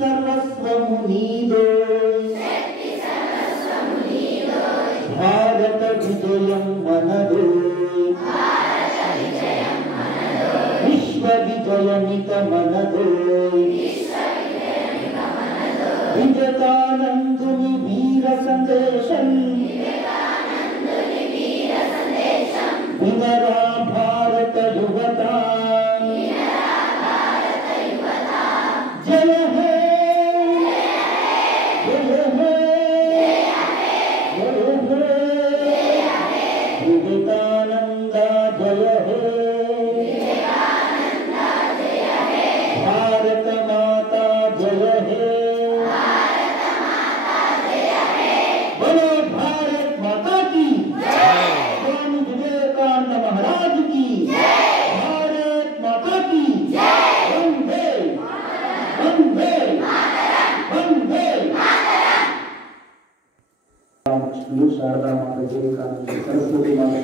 सर्वस्वमु नीदोय भारत विजयं मनदोय विश्व विजयमित मनदोय विवेकानंदुनि वीर संदेशं विनरा भारत युवता जय हे जय हे जय हे विवेकानंद जय हे भारत माता जय हे बोलो भारत माता की स्वामी विवेकानंद महाराज की भारत माता की वंदे वंदे वंदे शारदा माता सरस्वती माता